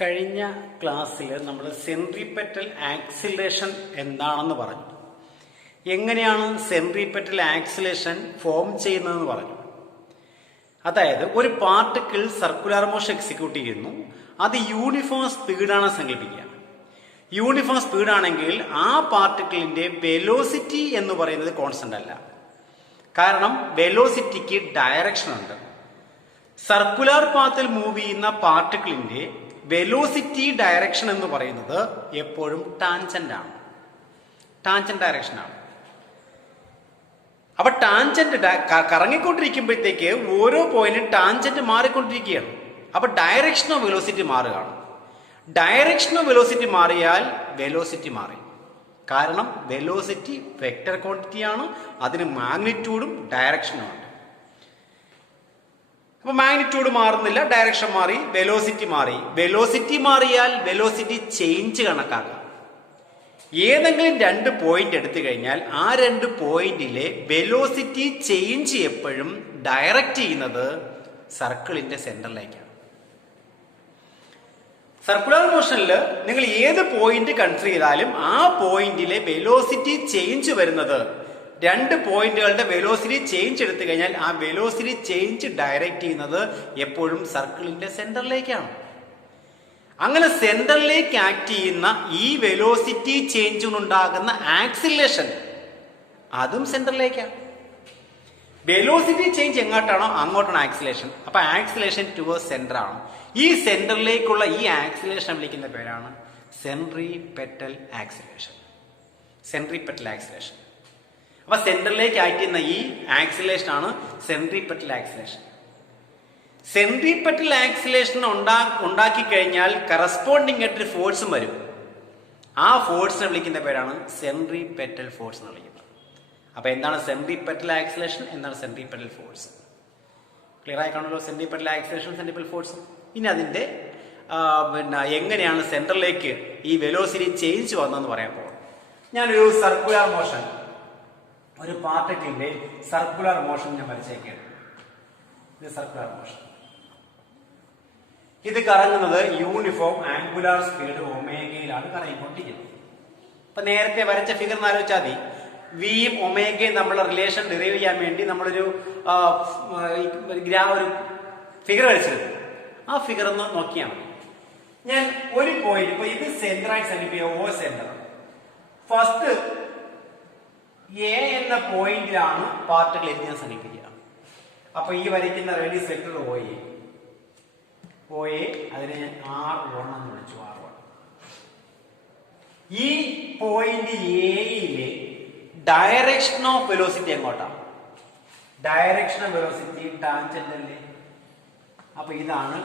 കഴിഞ്ഞ ക്ലാസ്സിൽ നമ്മൾ സെൻട്രിപെറ്റൽ ആക്സിലറേഷൻ എന്താണെന്ന് പറഞ്ഞു. എങ്ങനെയാണ് സെൻട്രിപെറ്റൽ ആക്സിലറേഷൻ ഫോം ചെയ്യുന്നതെന്ന് പറഞ്ഞു. അതായത് ഒരു പാർട്ടിക്കിൾ സർക്കുലർ മോഷൻ എക്സിക്യൂട്ട് ചെയ്യുന്നു, അത് യൂണിഫോം സ്പീഡാണ് സങ്കല്പിക്കുക. യൂണിഫോം സ്പീഡാണെങ്കിൽ ആ പാർട്ടിക്കിളിന്റെ വെലോസിറ്റി എന്ന് പറയുന്നത് കോൺസ്റ്റന്റ് അല്ല. കാരണം വെലോസിറ്റിക്ക് ഡയറക്ഷൻ ഉണ്ട്. സർക്കുലർ പാത്തിൽ മൂവ് ചെയ്യുന്ന പാർട്ടിക്കിളിന്റെ വെലോസിറ്റി ഡയറക്ഷൻ എന്ന് പറയുന്നത് എപ്പോഴും ടാൻജന്റ് ആണ്, ടാൻജന്റ് ഡയറക്ഷൻ ആണ്. അപ്പൊ ടാൻജന്റ് കറങ്ങിക്കൊണ്ടിരിക്കുമ്പോഴത്തേക്ക് ഓരോ പോയിന്റും ടാൻജന്റ് മാറിക്കൊണ്ടിരിക്കുകയാണ്. അപ്പൊ ഡയറക്ഷൻ ഓഫ് വെലോസിറ്റി മാറുകയാണ്. ഡയറക്ഷൻ ഓഫ് വെലോസിറ്റി മാറിയാൽ വെലോസിറ്റി മാറി. കാരണം വെലോസിറ്റി വെക്ടർ ക്വാണ്ടിറ്റി ആണ്, അതിന് മാഗ്നിറ്റ്യൂഡും ഡയറക്ഷനും ഉണ്ട്. അപ്പൊ മാഗ്നിറ്റ്യൂഡ് മാറുന്നില്ല, ഡയറക്ഷൻ മാറി, വെലോസിറ്റി മാറി. വെലോസിറ്റി മാറിയാൽ വെലോസിറ്റി ചേഞ്ച് കണക്കാക്കാം. ഏതെങ്കിലും രണ്ട് പോയിന്റ് എടുത്തു കഴിഞ്ഞാൽ ആ രണ്ട് പോയിന്റിലെ വെലോസിറ്റി ചേഞ്ച് എപ്പോഴും ഡയറക്റ്റ് ചെയ്യുന്നത് സർക്കിളിന്റെ സെന്ററിലേക്കാണ്. സർക്കുലർ മോഷനിൽ നിങ്ങൾ ഏത് പോയിന്റ് കൺസിഡർ ചെയ്താലും ആ പോയിന്റിലെ വെലോസിറ്റി ചേഞ്ച് വരുന്നത്, രണ്ട് പോയിന്റുകളുടെ വെലോസിറ്റി ചേഞ്ച് എടുത്തു കഴിഞ്ഞാൽ ആ വെലോസിറ്റി ചേഞ്ച് ഡയറക്റ്റ് ചെയ്യുന്നത് എപ്പോഴും സർക്കിളിന്റെ സെന്ററിലേക്കാണ്. അങ്ങനെ സെന്ററിലേക്ക് ആക്ട് ചെയ്യുന്ന ഈ വെലോസിറ്റി ചേഞ്ചിനുണ്ടാകുന്ന ആക്സിലറേഷൻ അതും സെന്ററിലേക്കാണ്. വെലോസിറ്റി ചേഞ്ച് എങ്ങോട്ടാണോ അങ്ങോട്ടാണ് ആക്സിലേഷൻ. അപ്പൊ ആക്സിലേഷൻ ടുവേഴ്സ് സെന്റർ ആണ്. ഈ സെന്ററിലേക്കുള്ള ഈ ആക്സിലേഷൻ വിളിക്കുന്ന പേരാണ് സെൻട്രിപെറ്റൽ ആക്സിലേഷൻ. Centripetal acceleration. അപ്പൊ സെന്ററിലേക്ക് ആക്ട് ചെയ്യുന്ന ഈ ആക്സിലേഷൻ ആണ് സെൻട്രിപെറ്റൽ ആക്സിലേഷൻ. സെൻട്രിപെറ്റൽ ആക്സിലേഷൻ ഉണ്ടാക്കി കഴിഞ്ഞാൽ കറസ്പോണ്ടിങ് ആയിട്ടൊരു ഫോഴ്സും വരും. ആ ഫോഴ്സിനെ വിളിക്കുന്ന പേരാണ് സെൻട്രിപെറ്റൽ ഫോഴ്സ് എന്ന് വിളിക്കുന്നത്. അപ്പൊ എന്താണ് സെൻട്രിപെറ്റൽ ആക്സിലേഷൻ, എന്താണ് സെൻട്രിപെറ്റൽ ഫോഴ്സ്? ക്ലിയർ ആയി കാണുമല്ലോ. Centripetal acceleration, centripetal force. ഇനി അതിന്റെ എങ്ങനെയാണ് സെന്ററിലേക്ക് ഈ വെലോസിറ്റി ചേഞ്ച് വന്നതെന്ന് പറയാൻ പോകും. ഞാനൊരു സർക്കുലർ മോഷൻ, ഒരു പാർട്ടിക്കിളിന്റെ സർക്കുലർ മോഷൻ ഞാൻ വരച്ചേക്കാണ്. ഇത് സർക്കുലർ മോഷൻ. ഇത് കറങ്ങുന്നത് യൂണിഫോം ആംഗുലാർ സ്പീഡ് ഒമേഗയിലാണ് കറങ്ങിക്കൊണ്ടിരിക്കുന്നത്. അപ്പൊ നേരത്തെ വരച്ച ഫിഗർ എന്ന് ആലോചിച്ചാൽ മതി. വിയും ഒമേഗയും തമ്മിലുള്ള റിലേഷൻ ഡിറൈവ് ചെയ്യാൻ വേണ്ടി നമ്മളൊരു ഒരു ഫിഗർ വരച്ചിരുന്നു. ആ ഫിഗർ ഒന്ന് നോക്കിയാൽ മതി. ഞാൻ ഒരു പോയിന്റ്, ഇപ്പൊ ഇത് സെന്ററായി സമീപിക്കുക, ഓ സെന്റർ. ഫസ്റ്റ് എ എന്ന പോയിന്റിലാണ് പാർട്ടിക്കിൾ എത്തിയാൻ സമീപിക്കുക. അപ്പൊ ഈ വരയ്ക്കുന്ന റേഡിയസ് വെക്ടർ OA, അതിനെ ഞാൻ R1 എന്ന് വിളിച്ചു. R1. ഈ പോയിന്റ് എയിലെ ഡയറക്ഷൻ ഓഫ് വെലോസിറ്റി എങ്ങോട്ടാണ്? ഡയറക്ഷൻ ഓഫ് വെലോസിറ്റി ടാൻജന്റ് അല്ലേ? അപ്പൊ ഇതാണ്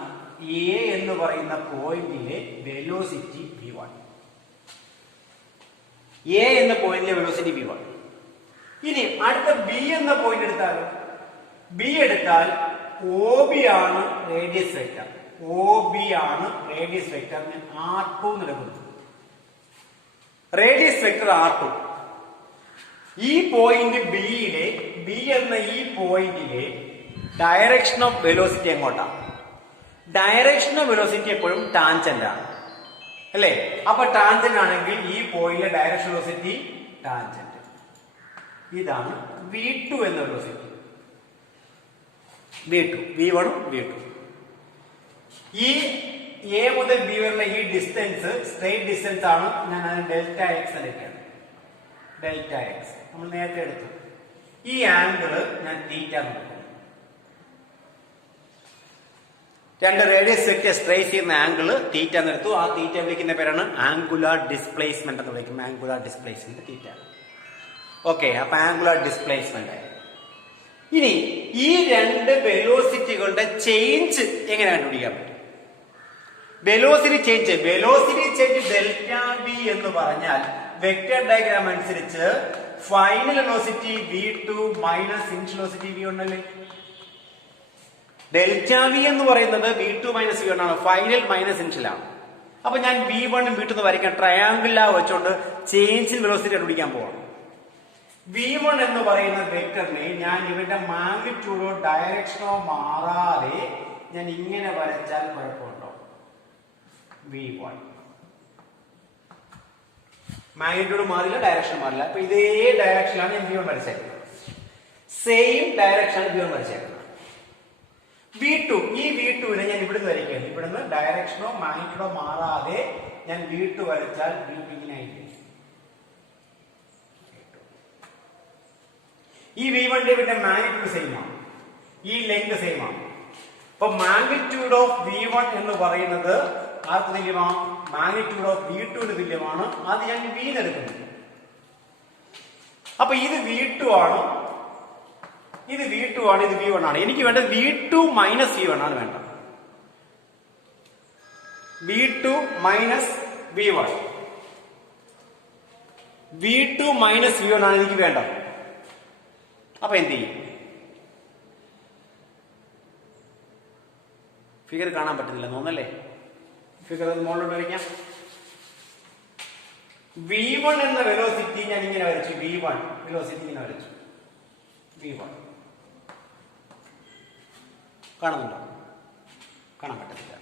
എ എന്ന് പറയുന്ന പോയിന്റിലെ വെലോസിറ്റി V1. എ എന്ന പോയിന്റിലെ വെലോസിറ്റി V1. ഇനി അടുത്ത ബി എന്ന പോയിന്റ് എടുത്താലോ? ബി എടുത്താൽ OB ആണ് റേഡിയസ് വെക്ടർ. OB ആണ് റേഡിയസ് വെക്ടർ. ഞാൻ R2 എടുക്കുന്നു. Radius vector R2. ഈ പോയിന്റ് ബിയിലെ, ബി എന്ന ഈ പോയിന്റിലെ ഡയറക്ഷൻ ഓഫ് വെലോസിറ്റി എങ്ങോട്ടാണ്? ഡയറക്ഷൻ ഓഫ് വെലോസിറ്റി എപ്പോഴും ടാൻജന്റ് ആണ് അല്ലേ? അപ്പൊ ടാൻജന്റ് ആണെങ്കിൽ ഈ പോയിന്റിലെ ഡയറക്ഷൻ വെലോസിറ്റി ടാൻജന്റ്. ഇതാണ് V2 എന്ന വെലോസിറ്റി. V1 V2. ഈ എ മുതൽ ബി വരെയുള്ള ഈ ഡിസ്റ്റൻസ് സ്ട്രെയിറ്റ് ഡിസ്റ്റൻസ് ആണ്. ഞാൻ അതിന് ഡെൽറ്റ എക്സ് എടുക്കുകയാണ്. ഡെൽറ്റ എക്സ് നമ്മൾ നേരത്തെ എടുത്തു. ഈ ആംഗിള് ഞാൻ തീറ്റ നോക്കുന്നു. രണ്ട് റേഡിയസ് വെക്ടർ ട്രേസ് ചെയ്യുന്ന ആംഗിള് തീറ്റ എന്നെടുത്തു. ആ തീറ്റ വിളിക്കുന്ന പേരാണ് ആംഗുലാർ ഡിസ്പ്ലേസ്മെന്റ് എന്ന് വിളിക്കും. ആംഗുലാർ ഡിസ്പ്ലേസ്മെന്റ് തീറ്റ. ഓക്കെ, അപ്പൊ ആംഗുലാർ ഡിസ്പ്ലേസ്മെന്റ്. ഇനി ഈ രണ്ട് വെലോസിറ്റികളുടെ ചേഞ്ച് എങ്ങനെ കണ്ടുപിടിക്കാൻ പറ്റും? വെലോസിറ്റി ചേഞ്ച് ഡെൽറ്റ വി എന്ന് പറഞ്ഞാൽ വെക്ടർ ഡയഗ്രാം അനുസരിച്ച് final velocity V2 minus initial velocity V1 അല്ലേ? ഡെൽറ്റ വി എന്ന് പറയുന്നത് V2 മൈനസ് V1 ആണ്. ഫൈനൽ മൈനസ് ഇനിഷ്യൽ ആണ്. അപ്പൊ ഞാൻ V1 ഉം V2 വരയ്ക്കാൻ ട്രയാങ്കിളാ വെച്ചുകൊണ്ട് ചേഞ്ച് ഇൻ വെലോസിറ്റി കണ്ടുപിടിക്കാൻ പോവാണ്. V1 എന്ന് പറയുന്ന വെക്ടറിനെ ഞാൻ ഇവന്റെ മാഗ്നിറ്റ്യൂഡോ ഡയറക്ഷനോ മാറാതെ ഞാൻ ഇങ്ങനെ വരച്ചാൽ കുഴപ്പമുണ്ടോ? V1. മാഗ്നിറ്റ്യൂഡ് മാറില്ല, ഡയറക്ഷൻ മാറില്ല. അപ്പൊ ഇതേ ഡയറക്ഷനിലാണ് ഞാൻ V1 വരച്ചേക്കുന്നത്. Same ഡയറക്ഷനാണ് V1 വരച്ചേക്കുന്നത്. V2, ഈ V2നെ ഞാൻ ഇവിടുന്ന് വരയ്ക്കുകയാണ്. ഇവിടുന്ന് ഡയറക്ഷനോ മാഗ്നിറ്റ്യൂഡോ മാറാതെ ഞാൻ V2 വരച്ചാൽ V2 ഇങ്ങനെ ആയിരിക്കും. ഈ V1ന്റെ പിന്നെ മാഗ്നിറ്റ്യൂഡ് സെയിം ആണ്, ഈ ലെങ്ത് സെയിം ആണ്. അപ്പൊ മാഗ്നിറ്റ്യൂഡ് ഓഫ് V1 എന്ന് പറയുന്നത് ആർക്ക് തുല്യമാണ്? മാഗ്നിറ്റ്യൂഡ് ഓഫ് V2 തുല്യമാണ്. അത് ഞാൻ V എടുക്കുന്നു. അപ്പൊ ഇത് V2 ആണ്, ഇത് V2 ആണ്, ഇത് V1 ആണ്. എനിക്ക് വേണ്ടത് V2 മൈനസ് V1 ആണ് വേണ്ടത്. V2 minus V1, V2 minus V1 ആണ് എനിക്ക് വേണ്ടത്. അപ്പൊ എന്ത് ചെയ്യും? ഫിഗർ കാണാൻ പറ്റുന്നില്ല തോന്നല്ലേ? ഫിഗർ മുകളിലോട്ട് വരയ്ക്കാം. V1 എന്ന വെലോസിറ്റി ഞാൻ ഇങ്ങനെ വരച്ചു. V1 വെലോസിറ്റി ഇങ്ങനെ വരച്ചു. V1 കാണുന്നുണ്ടോ? കാണാൻ പറ്റുന്നില്ല.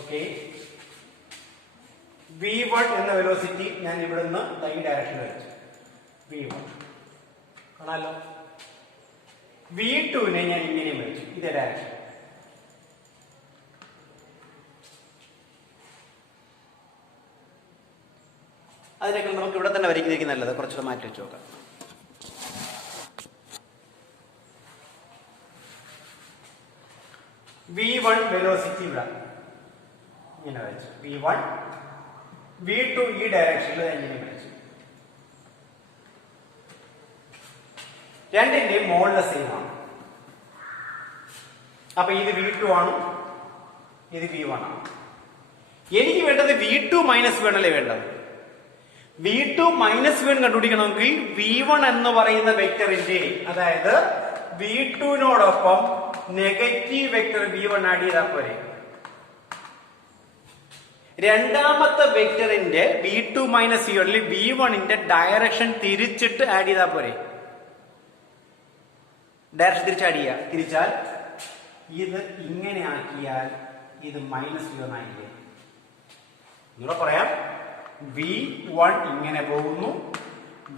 ഓക്കെ, V1 എന്ന വെലോസിറ്റി ഞാൻ ഇവിടുന്ന് ഈ ഡയറക്ഷൻ വരച്ചു. V1 കാണാലോ. V2നെ ഞാൻ ഇങ്ങനെയും വരച്ചു, ഇതേ ഡയറക്ഷൻ. അതിനൊക്കെ നമുക്ക് ഇവിടെ തന്നെ വരയ്ക്കുന്നതായിരിക്കും നല്ലത്. കുറച്ചുകൂടെ മാറ്റി വെച്ച് നോക്കാം. V1 വെലോസിറ്റി ഇവിടെ ഇങ്ങനെ വരച്ചു. V1, V2 ഈ ഡയറക്ഷനിൽ ഇങ്ങനെ വരച്ചു. രണ്ടിന്റെയും മോളിലെ സെയിം ആണ്. അപ്പൊ ഇത് V2 ആണ്, ഇത് V1 ആണ്. എനിക്ക് വേണ്ടത് V2 മൈനസ് V1 അല്ലേ വേണ്ടത്? V2 മൈനസ് V1 കണ്ടുപിടിക്കണമെങ്കിൽ V1 എന്ന് പറയുന്ന വെക്ടറിന്റെ, അതായത് V2നോടൊപ്പം നെഗറ്റീവ് വെക്ടർ V1 ആഡ് ചെയ്താൽ പോരെ. രണ്ടാമത്തെ വെക്ടറിന്റെ V2 മൈനസ് V1 V1ന്റെ ഡയറക്ഷൻ തിരിച്ചിട്ട് ആഡ് ചെയ്താൽ പോരെ. ഡയറക്ഷൻ തിരിച്ച് ആഡ് ചെയ്യുക. തിരിച്ചാൽ ഇത് ഇങ്ങനെ ആക്കിയാൽ ഇത് മൈനസ് V1 ആയിരിക്കും. ഇവിടെ പറയാം, V1 ഇങ്ങനെ പോകുന്നു,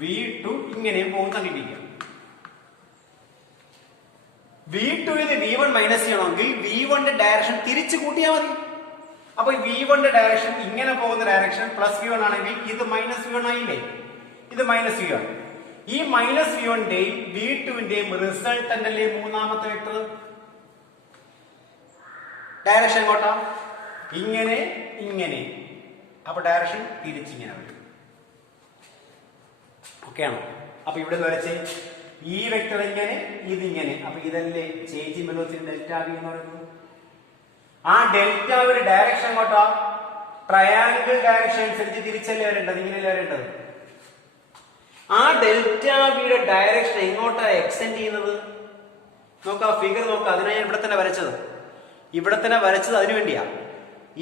V2 ഇങ്ങനെയും പോകുന്നു കണ്ടിരിക്കുക. V2 ഇത് V1 മൈനസ് ചെയ്യണമെങ്കിൽ V1ന്റെ ഡയറക്ഷൻ തിരിച്ചു കൂട്ടിയാൽ മതി. അപ്പൊ V1ന്റെ ഡയറക്ഷൻ ഇങ്ങനെ പോകുന്ന ഡയറക്ഷൻ പ്ലസ് V1 ആണെങ്കിൽ ഇത് മൈനസ് V1 ആയില്ലേ? ഇത് മൈനസ് V1. ഈ മൈനസ് V1ന്റെയും V2ന്റെയും റിസൾട്ടന്റ് അല്ലേ മൂന്നാമത്തെ വെക്ടർ. ഡയറക്ഷൻ എങ്ങോട്ടാ? ഇങ്ങനെ ഇങ്ങനെ. അപ്പൊ ഡയറക്ഷൻ തിരിച്ചിങ്ങനെ വരും. ഓക്കെ ആണോ? അപ്പൊ ഇവിടെ വരച്ച് ഈ വെക്ടർ ഇങ്ങനെ, ഇതിങ്ങനെ. അപ്പൊ ഇതല്ലേ change in velocity delta V എന്ന് പറയുന്നത്. ആ ഡെൽറ്റ വിയുടെ ഡയറക്ഷൻ എങ്ങോട്ടാ? ട്രയാങ്കിൾ ഡയറക്ഷൻ അനുസരിച്ച് തിരിച്ചല്ലേ വരേണ്ടത്, ഇങ്ങനെയല്ലേ വരേണ്ടത്. ആ ഡെൽറ്റ വിയുടെ ഡയറക്ഷൻ എങ്ങോട്ടാ എക്സ്റ്റെൻഡ് ചെയ്യുന്നത്? നോക്കാം, ഫിഗർ നോക്കാം. അതിനാണ് ഞാൻ ഇവിടെ തന്നെ വരച്ചത്. ഇവിടെ തന്നെ വരച്ചത് അതിനു വേണ്ടിയാ.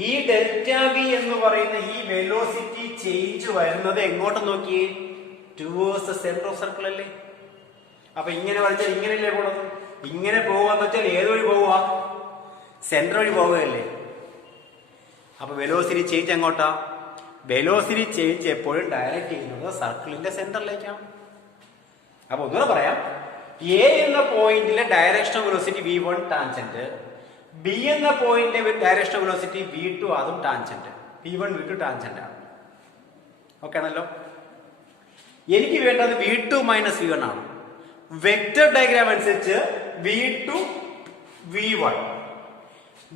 ഈ ഡെൽറ്റ വി എന്ന് പറയുന്ന ഈ വെലോസിറ്റി ചേഞ്ച് വരുന്നത് എങ്ങോട്ട് നോക്കിയേ? Towards the centre of circle അല്ലേ. അപ്പൊ ഇങ്ങനെ വരച്ചാൽ ഇങ്ങനെയല്ലേ പോണത്. ഇങ്ങനെ പോവാന്ന് വെച്ചാൽ ഏത് വഴി പോവുക? സെന്റർ വഴി പോവുകയല്ലേ. അപ്പൊ വെലോസിറ്റി ചേഞ്ച് എങ്ങോട്ടാ? വെലോസിറ്റി ചേഞ്ച് എപ്പോഴും ഡയറക്റ്റ് ചെയ്യുന്നത് സർക്കിളിന്റെ സെന്ററിലേക്കാണ്. അപ്പൊ ഒന്നുകൂടെ പറയാം, എ എന്ന പോയിന്റിലെ direction of velocity V1 tangent, B എന്ന പോയിന്റിലെ ഡയറക്ഷൻ ഓഫ് വെലോസിറ്റി V2 അതും ടാൻജന്റ്. V1 V2 ടാൻജന്റ് ആണ്. ഓക്കെ ആണല്ലോ. എനിക്ക് വേണ്ടത് V2 മൈനസ് V1 ആണ്. വെക്ടർ ഡയഗ്രാം അനുസരിച്ച് V2 V1,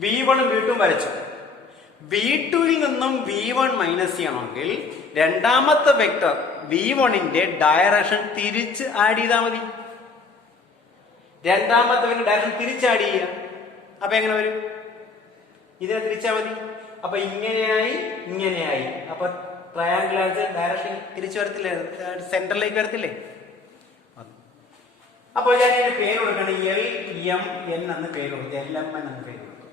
V1 ഉം V2 വരച്ചു. V2ൽ നിന്നും V1 മൈനസ് ചെയ്യണമെങ്കിൽ രണ്ടാമത്തെ വെക്ടർ V1ന്റെ ഡയറക്ഷൻ തിരിച്ച് ആഡ് ചെയ്താൽ മതി. രണ്ടാമത്തെ ഡയറക്ഷൻ തിരിച്ച് ആഡ് ചെയ്യുക. അപ്പൊ എങ്ങനെ വരും? ഇതിനെ തിരിച്ചാൽ മതി. അപ്പൊ ഇങ്ങനെയായി ഇങ്ങനെയായി. അപ്പൊ ട്രയാങ്കിൾ ഡയറക്ഷൻ തിരിച്ചു വരത്തില്ലേ, സെന്ററിലേക്ക് വരത്തില്ലേ. അപ്പൊ ഞാൻ ഇതിന് പേര് കൊടുക്കണം, LMN എന്ന് പേര് കൊടുക്കും. LMN എന്ന് പേര് കൊടുക്കും.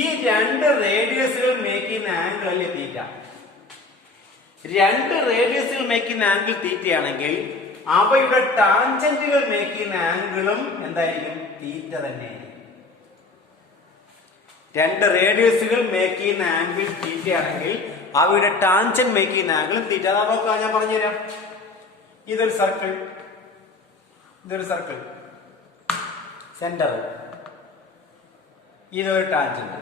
ഈ രണ്ട് റേഡിയസുകൾ മേക്ക് ചെയ്യുന്ന ആംഗിൾ അല്ലേ തീറ്റ. രണ്ട് റേഡിയസുകൾ മേക്ക് ചെയ്യുന്ന ആംഗിൾ തീറ്റയാണെങ്കിൽ അവയുടെ ടാൻജന്റുകൾ മേക്ക് ചെയ്യുന്ന ആംഗിളും എന്തായിരിക്കും? തീറ്റ തന്നെയായിരിക്കും. രണ്ട് റേഡിയസുകൾ മേക്ക് ചെയ്യുന്ന ആംഗിൾ തീറ്റ ആണെങ്കിൽ അവയുടെ ടാൻജന്റ് മേക്ക് ചെയ്യുന്ന ആംഗിളും തീറ്റ. അതാ നോക്കുക, ഞാൻ പറഞ്ഞുതരാം. ഇതൊരു സർക്കിൾ, സെന്റർ, ഇതൊരു ടാൻജന്റ്,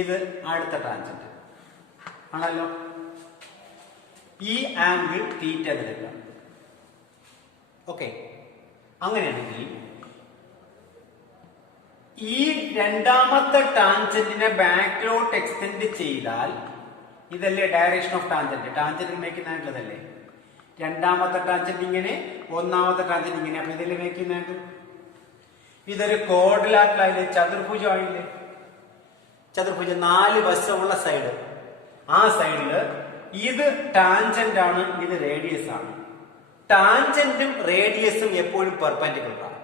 ഇത് അടുത്ത ടാൻജന്റ് ആണല്ലോ. ഈ ആംഗിൾ തീറ്റ എടുക്കാം. ഓക്കെ, അങ്ങനെയാണെങ്കിൽ ഈ രണ്ടാമത്തെ ടാൻജന്റിനെ ബാക്കിലോട്ട് എക്സ്റ്റെൻഡ് ചെയ്താൽ ഇതല്ലേ ഡയറക്ഷൻ ഓഫ് ടാൻജന്റ്. ടാൻജന്റ് മേക്കുന്ന ആംഗിൾ ഇതല്ലേ. രണ്ടാമത്തെ ടാൻജന്റ് ഇങ്ങനെ, ഒന്നാമത്തെ ടാൻജന്റ് ഇങ്ങനെ. അപ്പൊ ഇതിൽ മേക്കുന്ന ആംഗിൾ ഇതൊരു കോഡിലാറ്റിലായില്ലേ, ചതുർഭുജമായില്ലേ. ചതുർഭുജം 4 വശമുള്ള സൈഡ്. ആ സൈഡില് ഇത് ടാൻജന്റ് ആണ്, ഇത് റേഡിയസ് ആണ്. ടാൻജന്റും റേഡിയസും എപ്പോഴും പെർപെൻഡിക്കുലർ ആണ്.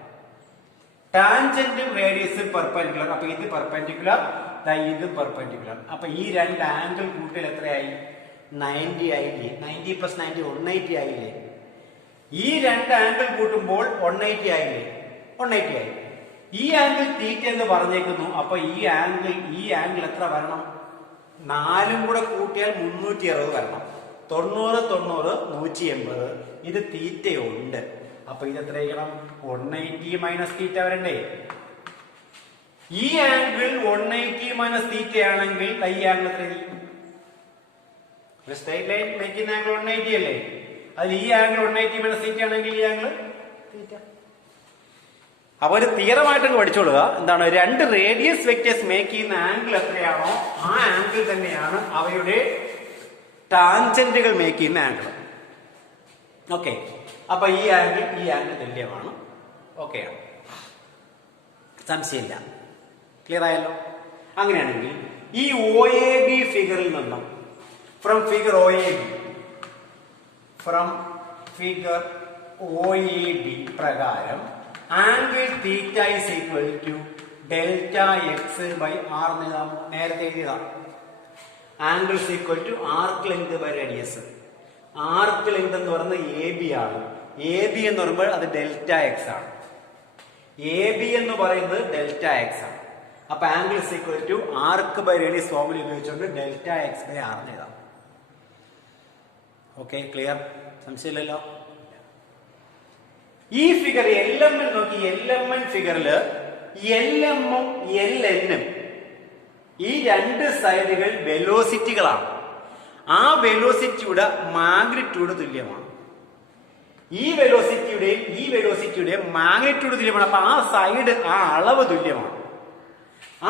ടാൻജന്റും റേഡിയസും പെർപെൻഡിക്കുലർ. അപ്പൊ ഇത് പെർപെൻഡിക്കുലർ, ഇത് പെർപെൻഡിക്കുലർ. അപ്പൊ ഈ രണ്ട് ആംഗിൾ കൂട്ടൽ എത്രയായി? 90 ആയില്ലേ. 90 + 90 180 ആയില്ലേ. ഈ രണ്ട് ആംഗിൾ കൂട്ടുമ്പോൾ 180 ആയില്ലേ. 180 ആയി. ഈ ആംഗിൾ തീറ്റ എന്ന് പറഞ്ഞേക്കുന്നു. അപ്പൊ ഈ ആംഗിൾ എത്ര വരണം? 4ഉം കൂടെ കൂട്ടിയാൽ 360 വരണം. 90 90 180. ഇത് തീറ്റയുണ്ട്. അപ്പൊ ഇത് എത്രയായിരിക്കണം? 180 മൈനസ് തീറ്റ വരണ്ടേ. ഈ ആംഗിൾ 180 മൈനസ് തീറ്റ ആണെങ്കിൽ ഈ ആംഗിൾ എത്രയായിരിക്കും? ഒരു സ്ട്രൈറ്റ് ലൈൻ മേക്കുന്ന ആംഗിൾ 180 അല്ലേ. അതിൽ ഈ ആംഗിൾ 180 മൈനസ് തീറ്റ ആണെങ്കിൽ ഈ ആംഗിൾ തീറ്റ. അപ്പൊ ഒരു തിയറമായിട്ടൊക്കെ പഠിച്ചോളുക. എന്താണ്? രണ്ട് റേഡിയസ് വെക്ടേഴ്സ് മേക്ക് ചെയ്യുന്ന ആംഗിൾ എത്രയാണോ ആ ആംഗിൾ തന്നെയാണ് അവയുടെ ടാൻജന്റുകൾ മേക്ക് ചെയ്യുന്ന ആംഗിൾ. ഓക്കെ, അപ്പൊ ഈ ആംഗിൾ തുല്യമാണ്. ഓക്കെ, സംശയമില്ല. ക്ലിയർ ആയല്ലോ. അങ്ങനെയാണെങ്കിൽ ഈ OAB ഫിഗറിൽ നിന്നും ഫ്രം ഫിഗർ OAB പ്രകാരം angle theta is equal to delta X by R എന്ന് എഴുതാം. നേരത്തെ എഴുതിയതാണ്. Angle is equal to arc length by radius. Arc length എന്ന് പറയുന്നത് AB ആണ്. AB എന്ന് പറയുമ്പോൾ അത് ഡെൽറ്റ എക്സ് ആണ്. AB എന്ന് പറയുന്നത് ഡെൽറ്റ എക്സ് ആണ്. അപ്പൊ angle is equal to arc by radius formula ഉപയോഗിച്ചുകൊണ്ട് ഡെൽറ്റ എക്സ് ബൈ ആർ എന്ന് എഴുതാം. Okay, clear? സംശയമില്ലല്ലോ. ഈ ഫിഗർ LMN നോക്കി. LMN ഫിഗറില് LMഉം LNഉം ഈ രണ്ട് സൈഡുകൾ വെലോസിറ്റികളാണ്. ആ വെലോസിറ്റിയുടെ മാഗ്നിറ്റ്യൂഡ് തുല്യമാണ്. ഈ വെലോസിറ്റിയുടെയും മാഗ്നിറ്റ്യൂഡ് തുല്യമാണ്. അപ്പൊ ആ സൈഡ്, ആ അളവ് തുല്യമാണ്.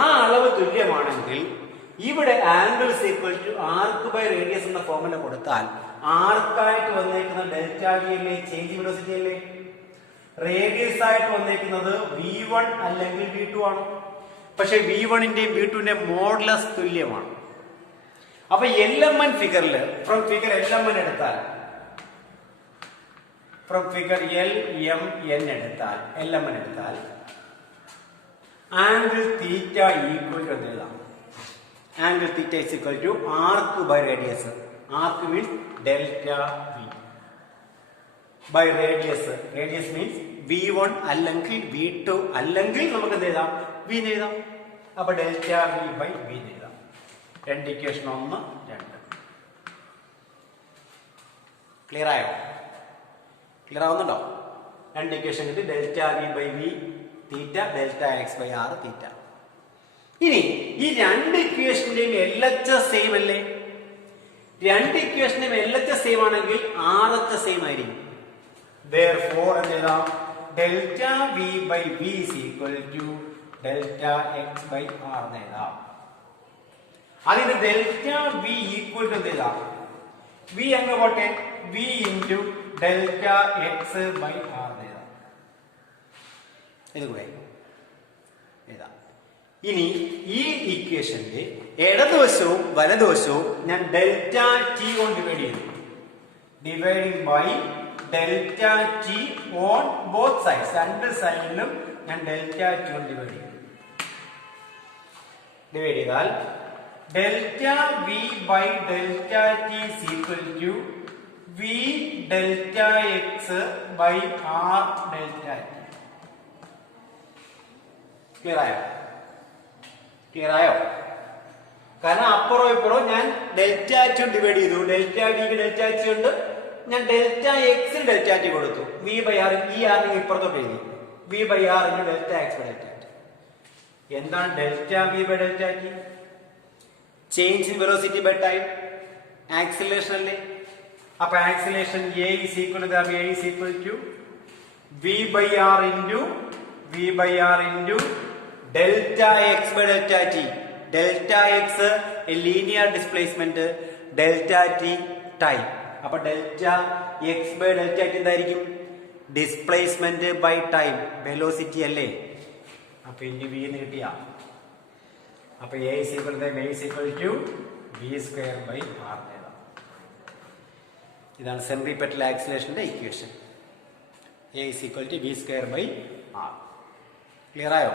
ആ അളവ് തുല്യമാണെങ്കിൽ ഇവിടെ angle is equal to arc by radius എന്ന ഫോർമുല കൊടുത്താൽ ആർക്കായിട്ട് വന്നേക്കുന്ന ഡെൽറ്റ വി അല്ലേ, ചേഞ്ച് വെലോസിറ്റി അല്ലേ. റേഡിയസ് ആയിട്ട് വന്നേക്കുന്നത് V1 അല്ലെങ്കിൽ V2 ആണ്. പക്ഷെ V1ന്റെയും V2ന്റെയും മോഡുലസ് തുല്യമാണ്. അപ്പൊ LMN ഫിഗറില് ഫ്രം ഫിഗർ LMN എടുത്താൽ, ഫ്രം ഫിഗർ LMN എടുത്താൽ ആംഗിൾ തീറ്റ ഈക്വൽ ടു എഴുതാം. Angle theta is equal to arc by radius. Arc means delta V by radius. Radius means V1 അല്ലെങ്കിൽ V2 അല്ലെങ്കിൽ നമുക്ക് എന്ത് എഴുതാം? V എന്ന് എഴുതാം. അപ്പൊ ഡെൽറ്റ വി ബൈ വി എന്ന് എഴുതാം. രണ്ട് ഇക്വേഷൻ 1 2. ക്ലിയർ ആയോ? ക്ലിയർ ആവുന്നുണ്ടോ? രണ്ട് ഇക്വേഷൻ കിട്ടി. Delta V by V theta, delta X by R theta. ഇനി ഈ രണ്ട് ഇക്വേഷന്റെയും LHS സെയിം അല്ലേ? രണ്ട് ഇക്വേഷന്റെയും LHS സെയിം ആണെങ്കിൽ RHS സെയിം ആയിരിക്കും. Therefore എന്ത് എഴുതാം? Delta V by V is equal to delta X by R എന്ന് എഴുതാം. അതിന് ഡെൽറ്റ വി ഈക്വൽ ടു എന്ത് എഴുതാം? വി അങ്ങ് പോട്ടെ, v into delta X by R എന്ന് എഴുതാം. ഇതുകൂടെ എഴുതാം. ഇനി ഈ ഇക്വേഷന്റെ ഇടതുവശവും വലതുവശവും ഞാൻ ഡെൽറ്റ ടി കൊണ്ട് ഡിവൈഡ് ചെയ്തു. Dividing by delta t on both sides. രണ്ട് സൈഡിലും ഞാൻ ഡെൽറ്റ ടി കൊണ്ട് ഡിവൈഡ് ചെയ്തു. ഡിവൈഡ് ചെയ്താൽ delta V by delta t is equal to v delta X by r delta t. Clear ആയോ? ക്ലിയർ ആയോ? കാരണം അപ്പുറം ഇപ്പുറം ഞാൻ ഡെൽറ്റ ടി ഡിവൈഡ് ചെയ്തു. ഡെൽറ്റ ഡിക്ക് ഡെൽറ്റ ടി ഉണ്ട്, ഞാൻ ഡെൽറ്റ എക്സിന് ഡെൽറ്റ ടി കൊടുത്തു. വി ബൈ ആർ, ഈ ആറിന് ഇപ്പുറത്തോട്ട് എഴുതി. V by R into delta X by delta T. എന്താണ് delta V by delta T? Change in velocity by time, acceleration അല്ലേ? അപ്പൊ acceleration A is equal to V by R into delta X by delta T. Delta X linear displacement, delta T time. അപ്പൊ delta X by delta T എന്തായിരിക്കും? Displacement by time, velocity അല്ലേ? അപ്പൊ ഇനി V എന്ന് കിട്ടിയ, അപ്പൊ A is equal to V square by R. ഇതാണ് centripetal ആക്സിലറേഷന്റെ equation. A is equal to V square by R. Clear ആയോ?